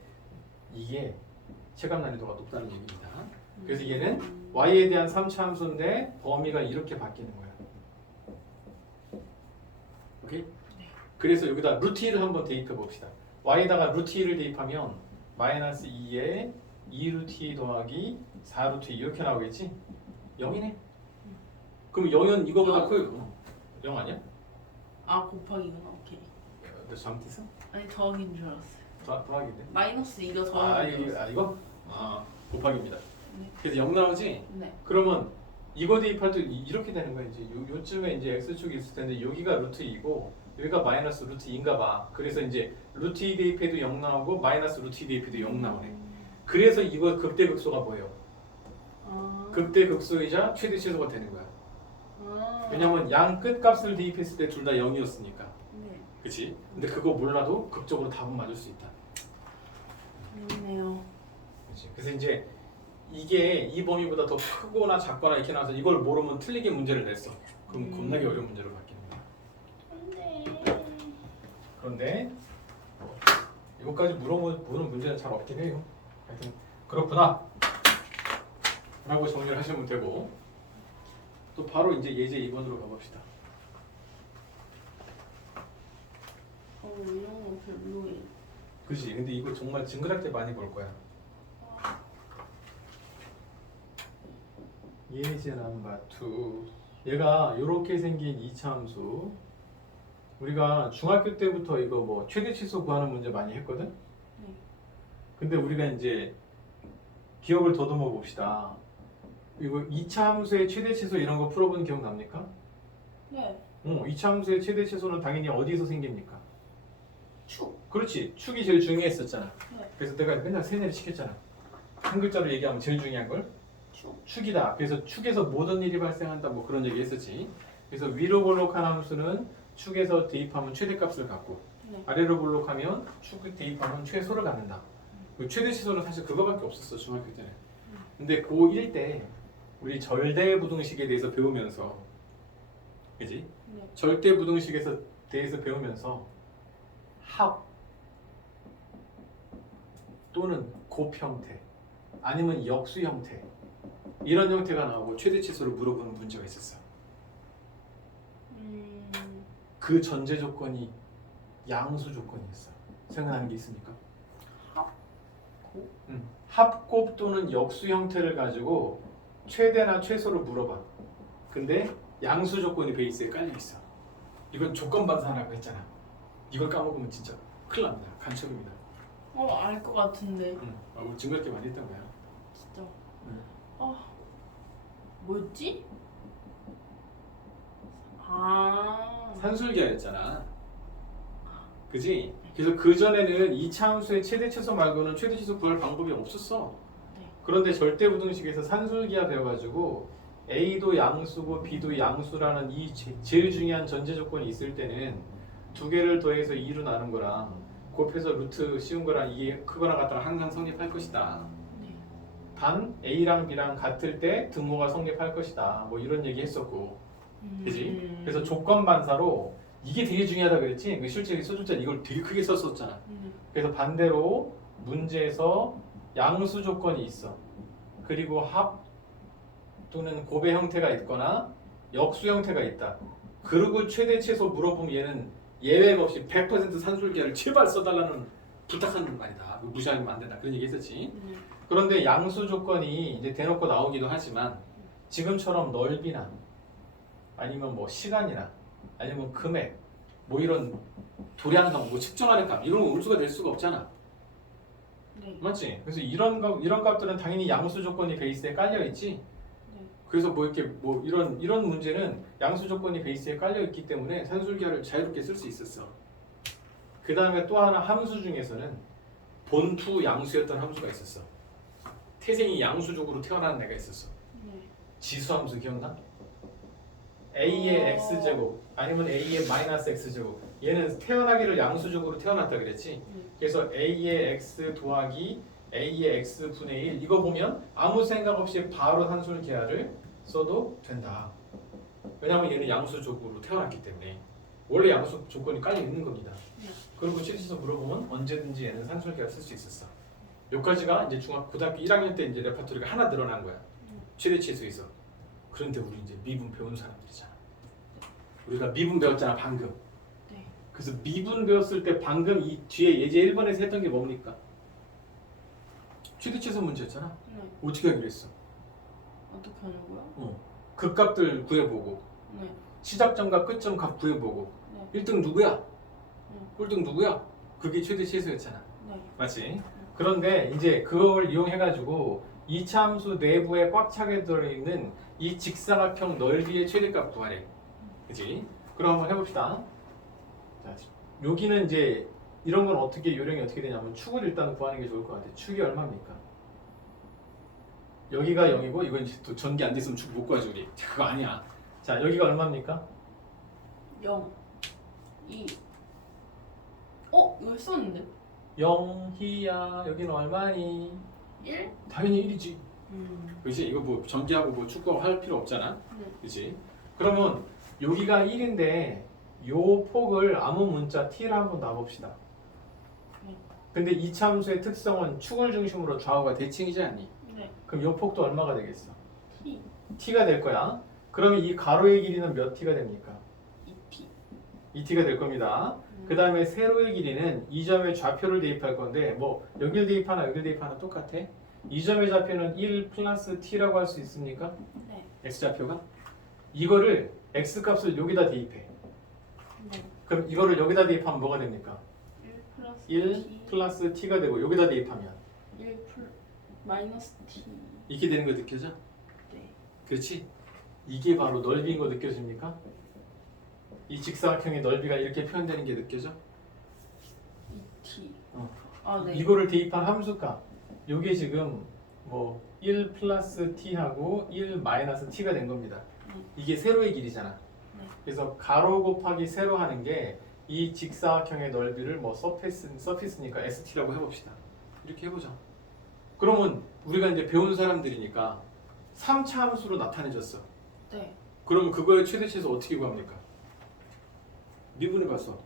체감 난이도가 높다는 얘기입니다. 그래서 얘는 y에 대한 3차 함수인데 범위가 이렇게 바뀌는 거야. 오케이? 그래서 여기다 루트 2를 한번 대입해 봅시다. y에다가 루트 2를 대입하면 -2에 2루트 2 더하기 4루트 2 이렇게 나오겠지? 0이네. 그럼 0은 이거보다 커요. 0 아니야? 아 곱하기구나. 오케이. 너 잘못했어? 아니 더하기인 줄 알았어요. 더하기인데? -2가 더하기. 이거? 곱하기입니다. 네. 그래서 0 나오지? 네. 그러면 이거 대입할 때 이렇게 되는 거야. 이제 요쯤에 이제 x축이 있을 텐데 여기가 루트 2고 여기가 마이너스 루트 2인가 봐. 그래서 이제 루트 2 대입해도 0 나오고 마이너스 루트 2 대입해도 0 나오네. 그래서 이거 극대극소가 뭐예요? 극대극소이자 최대치수가 되는 거야. 왜냐면 양 끝값을 대입했을 때 둘 다 0이었으니까. 네. 그치? 근데 그거 몰라도 극적으로 답은 맞을 수 있다. 재밌네요. 그치? 그래서 이제 이게 이 범위보다 더 크거나 작거나 이렇게 나와서 이걸 모르면 틀리게 문제를 냈어. 그럼 겁나게 어려운 문제로 바뀝니다. 그런데 이것까지 물어보는 문제는 잘 없긴 해요. 하여튼 그렇구나 라고 정리를 하시면 되고 또 바로 이제 예제 2번으로 가봅시다. 이런 거 별로예요. 그치? 근데 이거 정말 징그럽게 많이 볼 거야. 예제 넘버 2. 얘가 이렇게 생긴 이차함수. 우리가 중학교 때부터 이거 뭐 최대치수 구하는 문제 많이 했거든? 네. 근데 우리가 이제 기억을 더듬어 봅시다. 이거 2차 함수의 최대치수 이런 거 풀어본 기억 납니까? 네. 2차 함수의 최대치수는 당연히 어디서 생깁니까? 축. 그렇지. 축이 제일 중요했었잖아. 네. 그래서 내가 맨날 세뇌를 시켰잖아. 한 글자로 얘기하면 제일 중요한 걸 축. 축이다. 그래서 축에서 모든 일이 발생한다. 뭐 그런 얘기 했었지. 그래서 위로 볼록한 함수는 축에서 대입하면 최대값을 갖고 네. 아래로 볼록하면 축 대입하면 최소를 갖는다. 그 최대치수는 사실 그거밖에 없었어 중학교 때는. 근데 고1 때 우리 절대 부등식에 대해서 배우면서 그지? 네. 절대 부등식에서 대해서 배우면서 합 또는 곱 형태 아니면 역수 형태 이런 형태가 나오고 최대치수를 물어보는 문제가 있었어. 그 전제 조건이 양수 조건이었어. 생각나는 게 있습니까? 합곱? 합곱 또는 역수 형태를 가지고 최대나 최소를 물어봐. 근데 양수 조건이 베이스에 깔려 있어. 이건 조건 반사라고 했잖아. 이걸 까먹으면 진짜 큰일 납니다. 간첩입니다. 알 것 같은데. 우리 징그럽게 많이 했던 거야. 진짜. 응. 뭐였지? 산술기하였잖아. 그지? 그래서 그전에는 이차함수의 최대 최소 말고는 최대 최소 구할 방법이 없었어. 네. 그런데 절대부등식에서 산술기하 배워가지고 A도 양수고 B도 양수라는 이 제일 중요한 전제 조건이 있을 때는 두 개를 더해서 2로 나눈 거랑 곱해서 루트 씌운 거랑 이게 크거나 같거나 항상 성립할 것이다. 네. 단 A랑 B랑 같을 때 등호가 성립할 것이다. 뭐 이런 얘기 했었고, 그지? 그래서 조건 반사로 이게 되게 중요하다 그랬지? 그 실제 소주자 이걸 되게 크게 썼었잖아. 그래서 반대로 문제에서 양수 조건이 있어. 그리고 합 또는 곱의 형태가 있거나 역수 형태가 있다. 그리고 최대 최소 물어보면 얘는 예외가 없이 100% 산술기하를 제발 써달라는 부탁하는 말이다. 무시하면 안 된다. 그런 얘기 했었지. 그런데 양수 조건이 이제 대놓고 나오기도 하지만 지금처럼 넓이나 아니면 뭐 시간이나 아니면 금액 뭐 이런 도량감 뭐 측정하는 값 이런 거 음수가 될 수가 없잖아. 네. 맞지? 그래서 이런 값들은 당연히 양수 조건이 베이스에 깔려 있지. 네. 그래서 뭐 이렇게 뭐 이런 문제는 양수 조건이 베이스에 깔려 있기 때문에 산술기하를 자유롭게 쓸 수 있었어. 그 다음에 또 하나 함수 중에서는 본투 양수였던 함수가 있었어. 태생이 양수족으로 태어난 애가 있었어. 네. 지수함수 기억나? A의 x제곱 아니면 A의 마이너스 x제곱 얘는 태어나기를 양수적으로 태어났다 그랬지? 그래서 A의 x 더하기 A의 x 분의 1 이거 보면 아무 생각 없이 바로 산술기하를 써도 된다. 왜냐하면 얘는 양수적으로 태어났기 때문에 원래 양수 조건이 깔려 있는 겁니다. 그리고 실제로 물어보면 언제든지 얘는 산술기하를 쓸 수 있었어. 여기까지가 이제 고등학교 1학년 때 이제 레퍼토리가 하나 늘어난 거야. 최대치수에서. 그런데 우리 이제 미분 배운 사람들이잖아. 우리가 미분 배웠잖아 방금. 네. 그래서 미분 배웠을 때 방금 이 뒤에 예제 1번에서 했던 게 뭡니까? 최대치수 문제였잖아. 네. 어떻게 하기로 했어? 어떻게 하는 거야? 극값들 구해보고 네. 시작점과 끝점 값 구해보고 네. 1등 누구야? 네. 꼴등 누구야? 그게 최대치수였잖아. 네. 맞지? 그런데 이제 그걸 이용해가지고 이차함수 내부에 꽉 차게 들어있는 이 직사각형 넓이의 최대값 구하래. 그치? 그럼 한번 해봅시다. 자, 여기는 이제 이런 건 어떻게 요령이 어떻게 되냐면 축을 일단 구하는 게 좋을 것 같아. 축이 얼마입니까? 여기가 0이고 이건 이제 또 전개 안 됐으면 축 못 구하지 우리. 자, 그거 아니야. 자, 여기가 얼마입니까? 0 2 이거 했었는데? 0희야. 여기는 얼마니? 1? 당연히 1이지. 그렇지? 이거 뭐 전개하고 뭐 축구하고 할 필요 없잖아. 그렇지? 그러면 여기가 1인데 요 폭을 아무 문자 t를 한번 놔봅시다. 근데 이차함수의 특성은 축을 중심으로 좌우가 대칭이지 않니? 네. 그럼 요 폭도 얼마가 되겠어? t t가 될 거야. 그러면 이 가로의 길이는 몇 t가 됩니까? 2t 2t가 될 겁니다. 그 다음에 세로의 길이는 이 점에 좌표를 대입할 건데 뭐 여길 대입하나 여길 대입하나 똑같아. 이 점의 좌표는 1 플러스 t라고 할 수 있습니까? 네. x좌표가? 이거를 x값을 여기다 대입해. 네. 그럼 이거를 여기다 대입하면 뭐가 됩니까? 1 플러스 1 t 플러스 t가 되고 여기다 대입하면 1 마이너스 t 이렇게 되는 거 느껴져? 네. 그렇지? 이게 바로 넓이인 거 느껴집니까? 이 직사각형의 넓이가 이렇게 표현되는 게 느껴져? 2t 어. 네. 이거를 대입한 함수값 요게 지금 뭐 1 플러스 t하고 1 마이너스 t가 된 겁니다. 이게 세로의 길이잖아. 네. 그래서 가로 곱하기 세로 하는 게 이 직사각형의 넓이를 뭐 서피스니까 st라고 해봅시다. 이렇게 해보자. 그러면 우리가 이제 배운 사람들이니까 3차 함수로 나타내줬어. 네. 그럼 그거의 최대치에서 어떻게 구합니까? 미분해봐서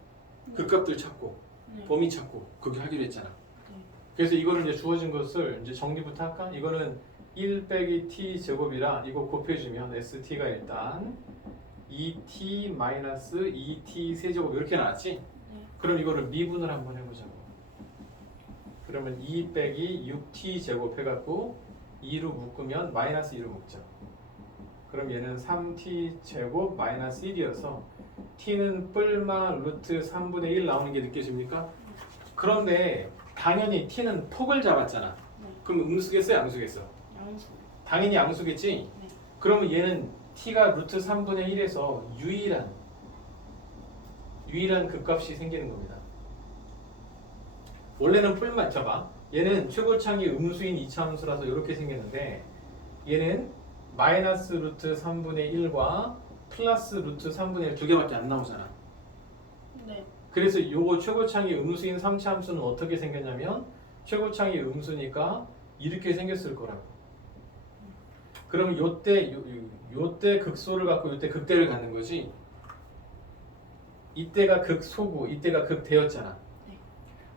극값들 찾고 네. 범위 찾고 그렇게 하기로 했잖아. 네. 그래서 이거는 이제 주어진 것을 이제 정리부터 할까? 이거는 1 빼기 t 제곱이라 이거 곱해주면 st가 일단 2t 마이너스 2t 세제곱 이렇게 나왔지? 네. 그럼 이거를 미분을 한번 해보자고. 그러면 2 빼기 6t 제곱 해갖고 2로 묶으면 마이너스 2로 묶자. 그럼 얘는 3t 제곱 마이너스 1이어서 t는 뿔마 루트 3분의 1 나오는 게 느껴집니까? 그런데 당연히 t는 폭을 잡았잖아. 네. 그럼 음수겠어, 양수겠어? 양수. 당연히 양수겠지? 네. 그러면 얘는 t가 루트 3분의 1에서 유일한 극값이 생기는 겁니다. 원래는 뿔마 잡아. 얘는 최고창이 음수인 이차함수라서 이렇게 생겼는데 얘는 마이너스 루트 3분의 1과 플러스 루트 3분의 1 두 개밖에 안 나오잖아. 네. 그래서 요거 최고창이 음수인 3차 함수는 어떻게 생겼냐면 최고창이 음수니까 이렇게 생겼을 거라고. 그럼 요때 극소를 갖고 요때 극대를 갖는 거지. 이때가 극소고 이때가 극대였잖아. 네.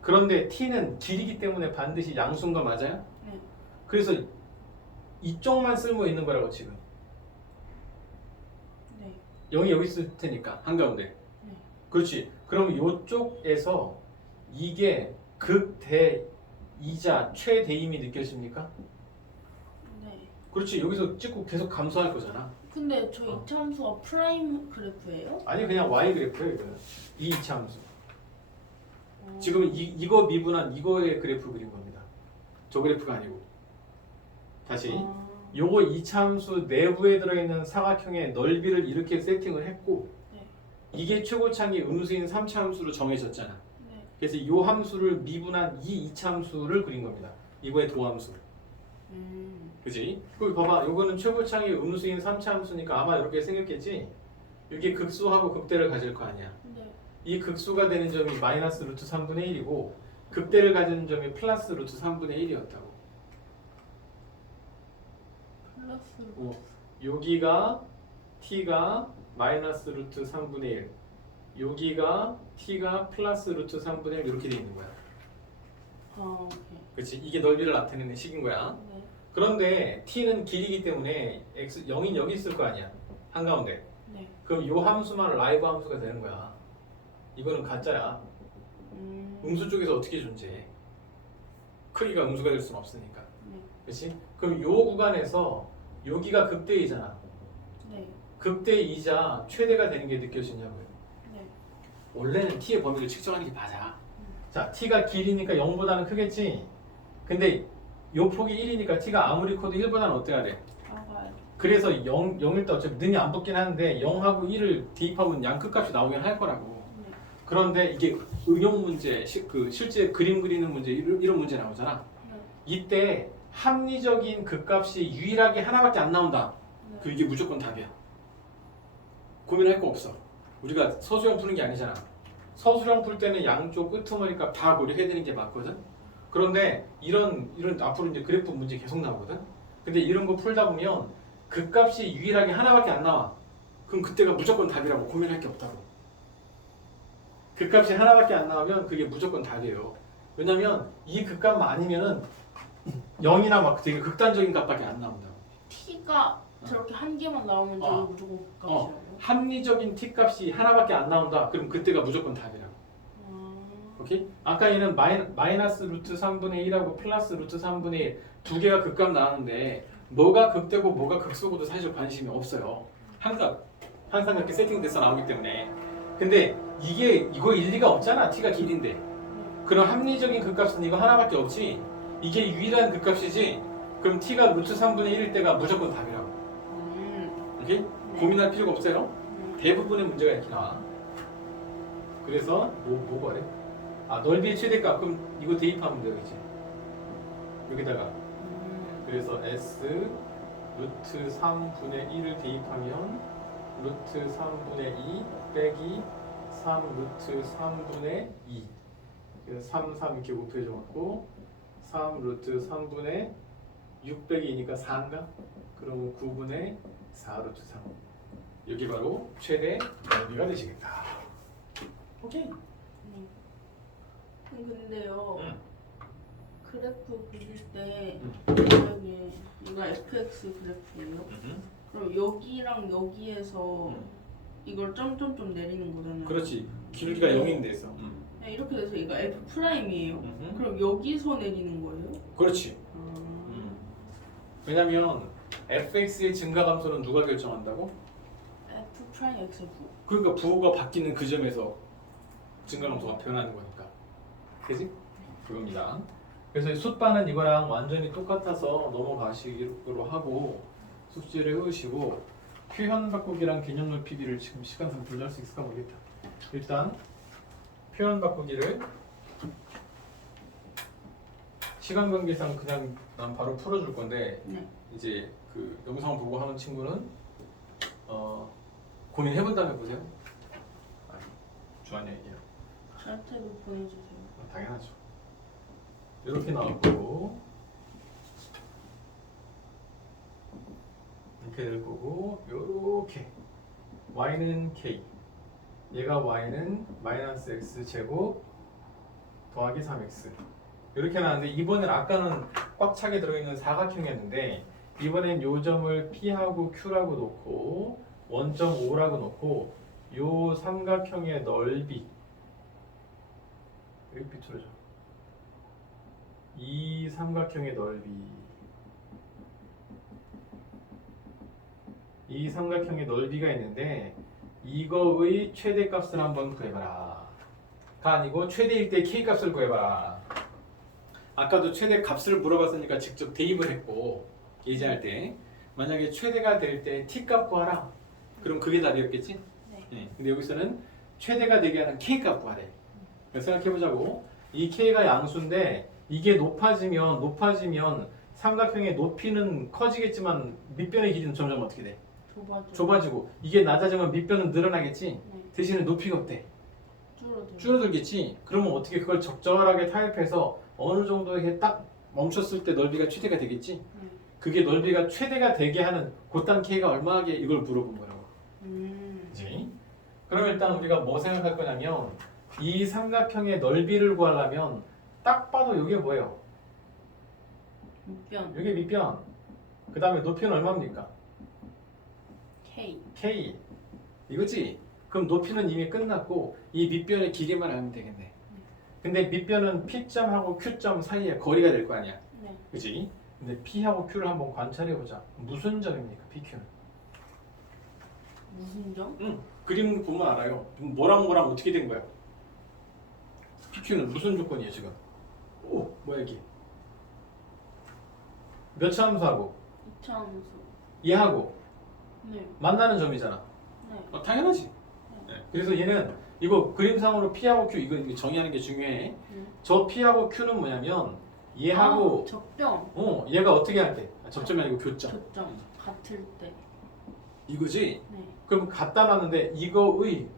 그런데 t는 길이기 때문에 반드시 양수인 거 맞아요? 네. 그래서 이쪽만 쓸모 있는 거라고 지금. 네. 0이 여기 있을 테니까 한가운데. 네. 그렇지. 그럼 이쪽에서 이게 극대이자 최대임이 느껴집니까? 네. 그렇지. 여기서 찍고 계속 감소할 거잖아. 근데 저 이차 함수가 프라임 그래프예요? 아니 그냥 y 그래프예요. 이거는. 이 이차 함수. 지금 이거 미분한 이거의 그래프 그린 겁니다. 저 그래프가 아니고. 다시. 요거 이차 함수 내부에 들어있는 사각형의 넓이를 이렇게 세팅을 했고 네. 이게 최고창이 음수인 3차 함수로 정해졌잖아. 네. 그래서 이 함수를 미분한 이 2차 함수를 그린 겁니다. 이거의 도함수. 그지? 그리고 봐봐. 요거는 최고창이 음수인 3차 함수니까 아마 이렇게 생겼겠지? 이게 극수하고 극대를 가질 거 아니야. 네. 이 극수가 되는 점이 마이너스 루트 3분의 1이고 극대를 가지는 점이 플러스 루트 3분의 1이었다고. 플러스. 여기가 t가 마이너스 루트 3분의 1 여기가 t가 플러스 루트 3분의 1 이렇게 돼 있는 거야. 오케이. 그렇지? 이게 넓이를 나타내는 식인 거야. 네. 그런데 t는 길이기 때문에 x 0인 여기 있을 거 아니야. 한가운데. 네. 그럼 이 함수만 라이브 함수가 되는 거야. 이거는 가짜야. 음수 쪽에서 어떻게 존재해? 크기가 음수가 될 수는 없으니까. 네. 그렇지? 그럼 요 구간에서 여기가 극대이잖아. 네. 극대이자 최대가 되는 게 느껴지냐고요. 네. 원래는 t의 범위를 측정하는 게 맞아. 자, t가 길이니까 0보다는 크겠지? 근데 요 폭이 1이니까 t가 아무리 커도 1보다는 어때야 돼? 작아요. 그래서 0일 때 어차피 능이 안 붙긴 하는데 0하고 1을 대입하면 양 끝값이 나오긴 할 거라고. 네. 그런데 이게 응용 문제, 실제 그림 그리는 문제 이런 문제 나오잖아. 네. 이때 합리적인 극값이 유일하게 하나밖에 안 나온다. 네. 그 이게 무조건 답이야. 고민할 거 없어. 우리가 서술형 푸는 게 아니잖아. 서술형 풀 때는 양쪽 끄트머리 값 다 고려해야 되는 게 맞거든. 그런데 이런 앞으로 이제 그래프 문제 계속 나오거든. 근데 이런 거 풀다 보면 극값이 유일하게 하나밖에 안 나와. 그럼 그때가 무조건 답이라고 고민할 게 없다고. 극값이 하나밖에 안 나오면 그게 무조건 답이에요. 왜냐면 이 극값만 아니면은 0이나 막 되게 극단적인 값밖에 안 나온다고. t가 저렇게 한 개만 나오면 저게 무조건 값이라고요? 합리적인 t 값이 하나밖에 안 나온다. 그럼 그때가 무조건 답이라고. 오케이? 아까 얘는 마이너스 루트 3분의 1하고 플러스 루트 3분의 1 두 개가 극값 나왔는데 뭐가 극대고 뭐가 극소고도 사실 관심이 없어요. 항상 이렇게 세팅돼서 나오기 때문에. 근데 이거 일리가 없잖아. t가 길인데. 그럼 합리적인 극값은 이거 하나밖에 없지. 이게 유일한 극값이지. 그럼 t가 루트 3분의 1일 때가 무조건 답이라고. 오케이? 고민할 필요가 없어요. 대부분의 문제가 이렇게 나와. 그래서 뭐 거래? 넓이의 최대값. 그럼 이거 대입하면 돼요, 이제. 여기다가. 그래서 s 루트 3분의 1을 대입하면 루트 3분의 2 빼기 3 루트 3분의 2. 그래서 3 이렇게 곱해줘갖고 3 루트 3분의 6 빼기 2니까 4인가? 그러면 9분의 4 루트 3. 여기 바로 최대 넓이가 되시겠다. 오케이. 근데요. 응. 그래프 그릴 때 응. 만약에 이거 fx 그래프예요. 음. 그럼 여기랑 여기에서 응. 이걸 점점점 내리는 거잖아요. 그렇지. 길이가 0인 데서. 네, 이렇게 돼서 이거 f 프라임이에요. 음. 그럼 여기서 내리는 거예요? 그렇지. 왜냐면 fx의 증가 감소는 누가 결정한다고? f 프라임 xf. 그러니까 부호가 바뀌는 그 점에서 증가 감소가 변하는 거니까. 그지? 그겁니다. 그래서 숫바는 이거랑 완전히 똑같아서 넘어가시기로 하고 숙제를 해오시고 표현 바꾸기랑 개념 넓히기를 지금 시간상 분리할 수 있을까 모르겠다. 일단 표현 바꾸기를 시간 관계상 그냥 난 바로 풀어줄 건데 네. 이제 그 영상 보고 하는 친구는 고민해본 다음에 보세요. 아니, 주한이 얘기야. 저한테도 보내주세요. 당연하죠. 이렇게 나왔고 이렇게 될 거고 요렇게 y는 k 얘가 y는 마이너스 x 제곱 더하기 3x 이렇게 나왔는데 이번엔 아까는 꽉 차게 들어있는 사각형이었는데 이번엔 요 점을 P하고 Q라고 놓고 1.5라고 놓고 요 삼각형의 넓이 여기 비틀어져 이 삼각형의 넓이 이 삼각형의 넓이가 있는데 이거의 최대값을 한번 구해봐라 가 아니고 최대일 때 K값을 구해봐라. 아까도 최대값을 물어봤으니까 직접 대입을 했고 예제할 때 만약에 최대가 될 때 T값 구하라 그럼 그게 답이었겠지? 네. 근데 여기서는 최대가 되게 하는 K값 구하래. 그래서 생각해보자고. 이 K가 양수인데 이게 높아지면 삼각형의 높이는 커지겠지만 밑변의 길이는 점점 어떻게 돼? 좁아지고 이게 낮아지면 밑변은 늘어나겠지? 네. 대신에 높이가 어때? 줄어들어. 줄어들겠지? 그러면 어떻게 그걸 적절하게 타협해서 어느 정도 이게 딱 멈췄을 때 넓이가 최대가 되겠지? 그게 넓이가 최대가 되게 하는 곧단 K가 얼마게 이걸 물어본 거라고. 그치? 그럼 일단 우리가 뭐 생각할 거냐면 이 삼각형의 넓이를 구하려면 딱 봐도 이게 뭐예요? 밑변 이게 밑변. 그 다음에 높이는 얼마입니까? K. K. 이거지? 그럼 높이는 이미 끝났고 이 밑변의 길이만 알면 되겠네. 근데 밑변은 P점하고 Q점 사이에 거리가 될 거 아니야. 네. 그치? 근데 P하고 Q를 한번 관찰해보자. 무슨 점입니까? PQ는? 무슨 점? 그림 보면 알아요. 뭐랑 어떻게 된 거야? PQ는 무슨 조건이에요 지금? 오, 뭐야 이게? 몇 차 함수하고? 2차 함수. 얘하고 네. 만나는 점이잖아. 네. 당연하지. 네. 그래서 얘는 이거 그림상으로 P하고 Q 이거 정의하는 게 중요해. 저 P하고 Q는 뭐냐면 얘하고 접점. 얘가 어떻게 할 때? 접점이 아니고 교점. 접점 같을 때. 이거지? 네. 그럼 갖다 놨는데 이거의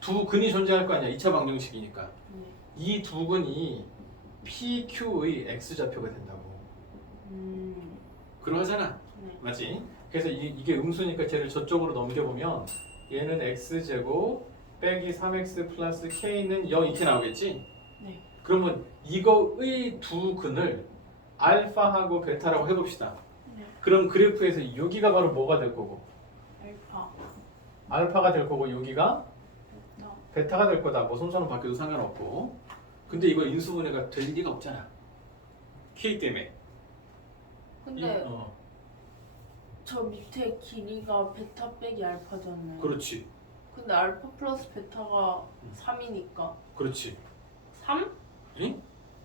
두 근이 존재할 거 아니야. 2차 방정식이니까. 네. 이 두 근이 PQ의 X좌표가 된다고. 그러하잖아. 네. 맞지? 그래서 이게 음수니까 쟤를 저쪽으로 넘겨보면 얘는 X제곱 빼기 3X 플러스 K는 0 이렇게 나오겠지? 네. 그러면 이거의 두 근을 알파하고 베타라고 해봅시다. 네. 그럼 그래프에서 여기가 바로 뭐가 될 거고? 알파. 알파가 될 거고 여기가 베타. 베타가 될 거다. 뭐 순서는 바뀌어도 상관없고. 근데 이거 인수분해가 될 리가 없잖아. K 때문에. 근데 이- 저 밑에 길이가 베타 빼기 알파잖아요. 그렇지. 근데 알파 플러스 베타가 3이니까 그렇지. 3? 응?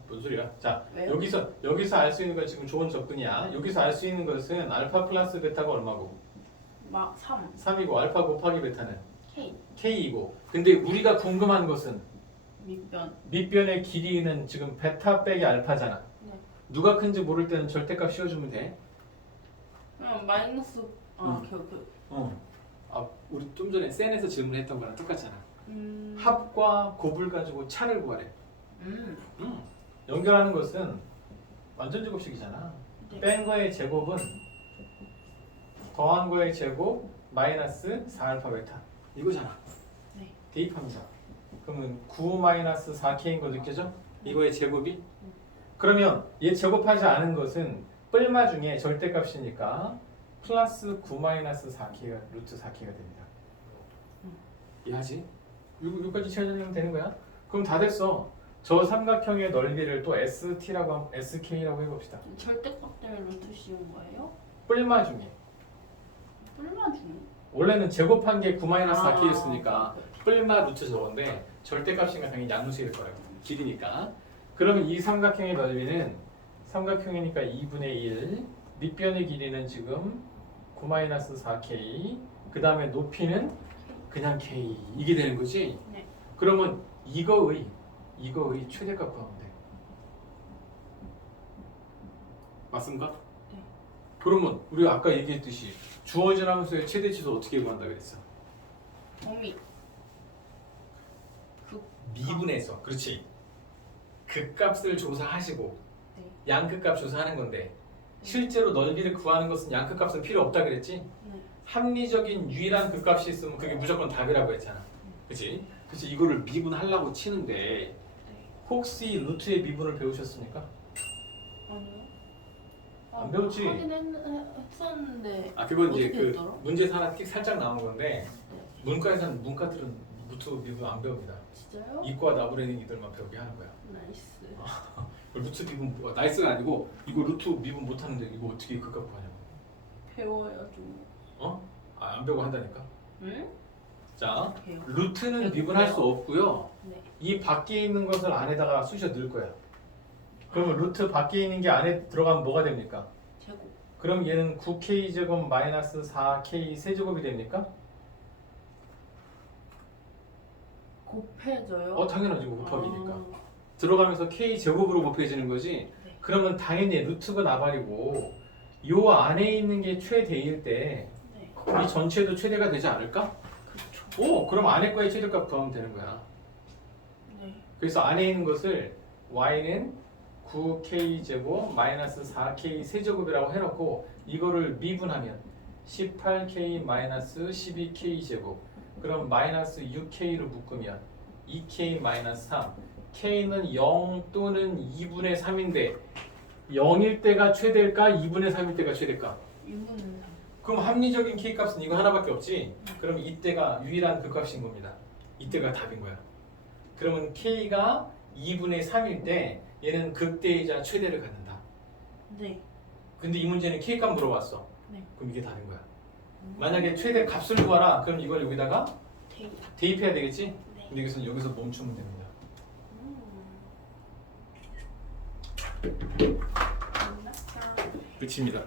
뭔 소리야? 자, 왜요? 여기서 알 수 있는 거 지금 좋은 접근이야. 여기서 알 수 있는 것은 알파 플러스 베타가 얼마고? 막 3. 3이고 알파 곱하기 베타는 K. K이고. 근데 우리가 궁금한 것은 밑변. 밑변의 길이는 지금 베타 빼기 알파잖아. 네. 누가 큰지 모를 때는 절대값 씌워주면 돼. 그냥 마이너스. 오케이. 우리 좀 전에 센에서 질문했던 거랑 똑같잖아. 음. 합과 곱을 가지고 차를 구하래. 음. 연결하는 것은 완전 제곱식이잖아. 네. 뺀 거의 제곱은 더한 거의 제곱 마이너스 4알파 베타 이거잖아. 네. 대입합니다. 그러면 9 마이너스 4K인 거 느껴져? 이거의 제곱이? 그러면 얘 제곱하지 않은 것은 뿔마 중에 절대값이니까 플러스 9 마이너스 4K가 루트 4K가 됩니다. 이해하지? 여기까지 찾아내면 되는 거야? 그럼 다 됐어. 저 삼각형의 넓이를 또 ST라고 SK라고 해봅시다. 절대값 때문에 루트 씌운 거예요? 뿔마 중에 뿔마 중에? 원래는 제곱한 게 9 마이너스 아. 4K였으니까 뿔마 루트 저건데 절대값이니까 당연히 양수일 거예요. 길이니까. 그러면 이 삼각형의 넓이는 삼각형이니까 2분의 1 밑변의 길이는 지금 9 마이너스 4K 그 다음에 높이는 그냥 K 이게 되는 거지? 네. 그러면 이거의 최대값 구하면 돼. 맞습니까? 네. 그러면 우리가 아까 얘기했듯이 주어진 함수의 최대치수 어떻게 구한다 그랬어? 범위. 미분해서 그렇지. 극값을 조사하시고 네. 양극값 조사하는 건데 실제로 넓이를 구하는 것은 양극값은 필요 없다 그랬지? 네. 합리적인 유일한 극값이 있으면 그게 무조건 답이라고 했잖아. 그치? 그치 이거를 미분하려고 치는데 네. 혹시 루트의 미분을 배우셨습니까? 아니요. 안 배웠지? 하긴 했었는데. 아 그건 이제 어떻게 그 했더라? 문제에서 하나 띡 살짝 나온 건데 네. 문과에서는 문과들은 루트 미분 안 배웁니다. 진짜요? 이과 나부랭이들만 배우게 하는 거야. 나이스. 루트 미분 나이스가 아니고 이거 루트 미분 못 하는데 이거 어떻게 극값 구하냐고. 배워야죠. 어? 아, 안 배우고 한다니까. 응? 자, 배워. 루트는 미분할 수 없고요. 네. 이 밖에 있는 것을 안에다가 쑤셔 넣을 거야. 그러면 루트 밖에 있는 게 안에 들어가면 뭐가 됩니까? 제곱. 그럼 얘는 9K 제곱 마이너스 4K 세제곱이 됩니까? 곱해져요? 당연하지 곱하기니까. 아, 들어가면서 K 제곱으로 곱해지는 거지. 네. 그러면 당연히 루트가 나발이고 요 안에 있는 게 최대일 때 네. 이 전체도 최대가 되지 않을까? 그렇죠. 오, 그럼 안에 거의 최대값 구하면 되는 거야. 네. 그래서 안에 있는 것을 y는 9k 제곱 마이너스 4k 세제곱이라고 해놓고 이거를 미분하면 18k 마이너스 12k 제곱 그럼 마이너스 6k로 묶으면 2k 마이너스 3 k는 0 또는 2분의 3인데 0일 때가 최대일까 2분의 3일 때가 최대일까? 2분의 3. 그럼 합리적인 k 값은 이거 하나밖에 없지? 그럼 이때가 유일한 극값인 겁니다. 이때가 답인 거야. 그러면 k가 2분의 3일 때 얘는 극대이자 최대를 갖는다. 네. 근데 이 문제는 k 값 물어봤어. 네. 그럼 이게 답인 거야. 만약에 최대 값을 구하라. 그럼 이걸 여기다가 대입. 대입해야 되겠지? 네. 근데 여기서 멈추면 됩니다. 끝났다. 끝입니다.